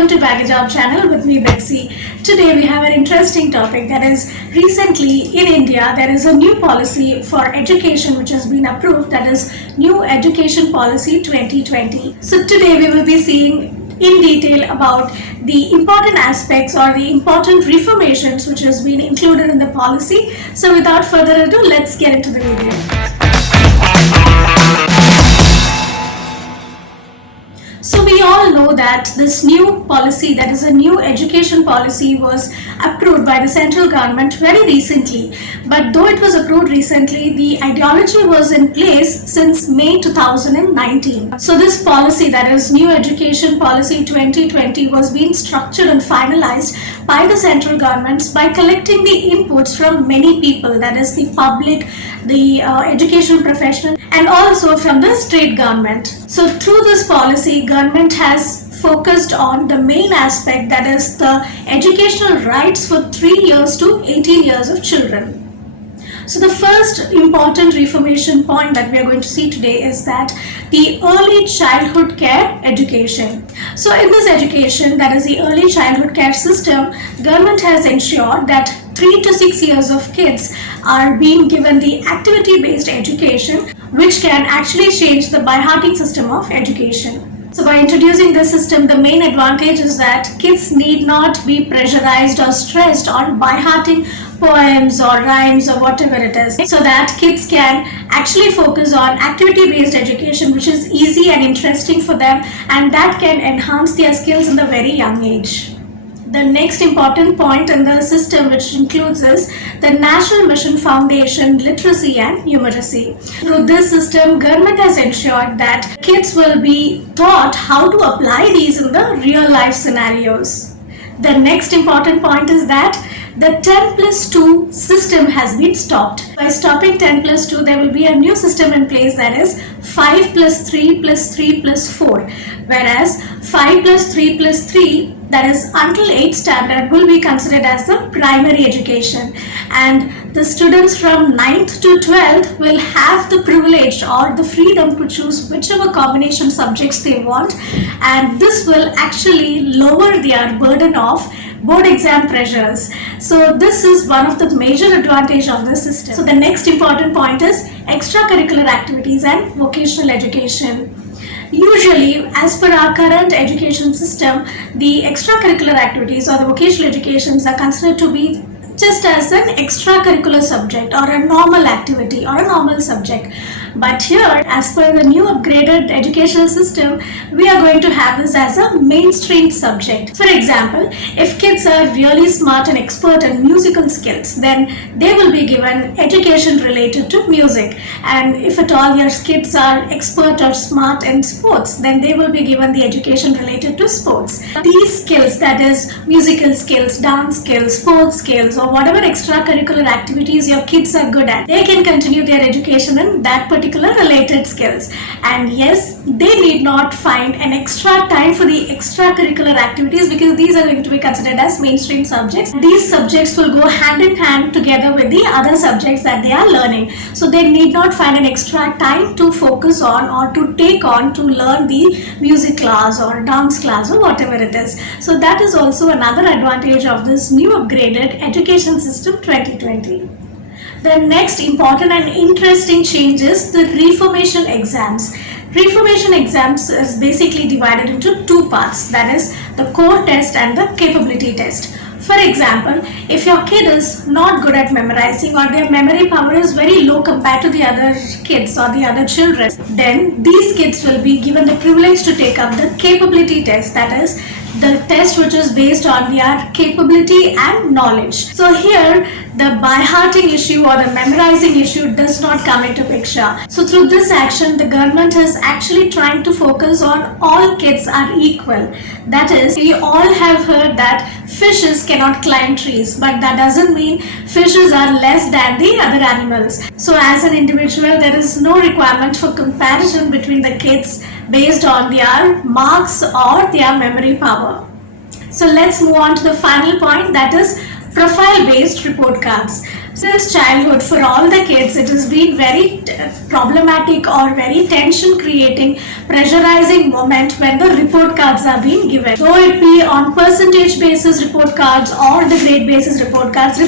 welcome to Baggage Out channel with me Betsy. Today we have an interesting topic, that is recently in India there is a new policy for education which has been approved, that is New Education Policy 2020. So today we will be seeing in detail about the important aspects or the important reformations which has been included in the policy. So without further ado, let's get into the video. So we all know that this new policy, that is a new education policy, was approved by the central government very recently. But though it was approved recently, the ideology was in place since May 2019. So this policy, that is New Education Policy 2020, was being structured and finalized by the central governments by collecting the inputs from many people, that is the public, the education professional, and also from the state government. So through this policy, government has focused on the main aspect, that is the educational rights for 3 years to 18 years of children. So the first important reformation point that we are going to see today is that the early childhood care education. So in this education, that is the early childhood care system, government has ensured that 3 to 6 years of kids are being given the activity-based education, which can actually change the by-hearting system of education. So by introducing this system, the main advantage is that kids need not be pressurized or stressed on by-hearting poems or rhymes or whatever it is, so that kids can actually focus on activity-based education, which is easy and interesting for them, and that can enhance their skills in the very young age. The next important point in the system, which includes, is the National Mission Foundation Literacy and Numeracy. Through this system, government has ensured that kids will be taught how to apply these in the real life scenarios. The next important point is that the 10+2 system has been stopped. By stopping 10+2, there will be a new system in place, that is 5+3+3+4, whereas 5+3+3, that is until 8th standard, will be considered as the primary education, and the students from 9th to 12th will have the privilege or the freedom to choose whichever combination subjects they want, and this will actually lower their burden of board exam pressures. So this is one of the major advantage of the system. So the next important point is extracurricular activities and vocational education. Usually, as per our current education system, the extracurricular activities or the vocational educations are considered to be just as an extracurricular subject or a normal activity or a normal subject. But here, as per the new upgraded educational system, we are going to have this as a mainstream subject. For example, if kids are really smart and expert in musical skills, then they will be given education related to music. And if at all your kids are expert or smart in sports, then they will be given the education related to sports. These skills, that is musical skills, dance skills, sports skills, or whatever extracurricular activities your kids are good at, they can continue their education in that particular related skills. And yes, they need not find an extra time for the extracurricular activities, because these are going to be considered as mainstream subjects. These subjects will go hand in hand together with the other subjects that they are learning. So they need not find an extra time to focus on or to take on to learn the music class or dance class or whatever it is. So that is also another advantage of this new upgraded education system 2020. The next important and interesting change is the reformation exams. Reformation exams is basically divided into two parts, that is the core test and the capability test. For example, if your kid is not good at memorizing or their memory power is very low compared to the other kids or the other children, then these kids will be given the privilege to take up the capability test, that is the test which is based on their capability and knowledge. So here the by-hearting issue or the memorizing issue does not come into picture. So through this action, the government is actually trying to focus on all kids are equal. That is, we all have heard that fishes cannot climb trees, but that doesn't mean fishes are less than the other animals. So as an individual, there is no requirement for comparison between the kids based on their marks or their memory power. So let's move on to the final point, that is profile based report cards. Since childhood, for all the kids, it has been very problematic or very tension creating, pressurizing moment when the report cards are being given. Though it be on percentage basis report cards or the grade basis report cards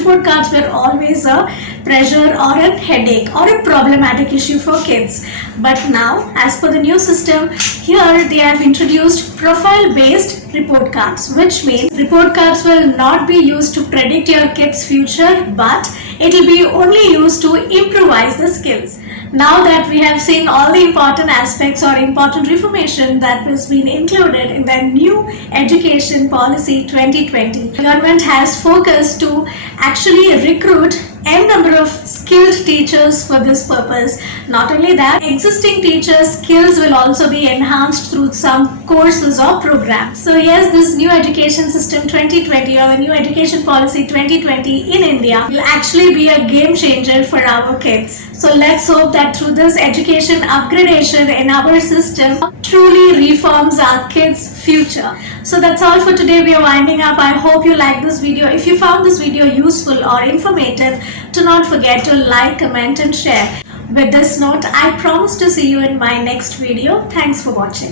were always a pressure or a headache or a problematic issue for kids. But now, as per the new system, here they have introduced profile based report cards, which means report cards will not be used to predict your kids' future, but it will be only used to improvise the skills. Now that we have seen all the important aspects or important information that was being included in the new Education Policy 2020, the government has focused to actually recruit n number of skilled teachers for this purpose. Not only that, existing teachers' skills will also be enhanced through some courses or programs. So yes, this new education system 2020 or the new education policy 2020 in India will actually be a game changer for our kids. So let's hope that through this education upgradation in our system truly reforms our kids' future. So that's all for today. We are winding up. I hope you liked this video. If you found this video useful or informative, do not forget to like, comment and share. With this note, I promise to see you in my next video. Thanks for watching.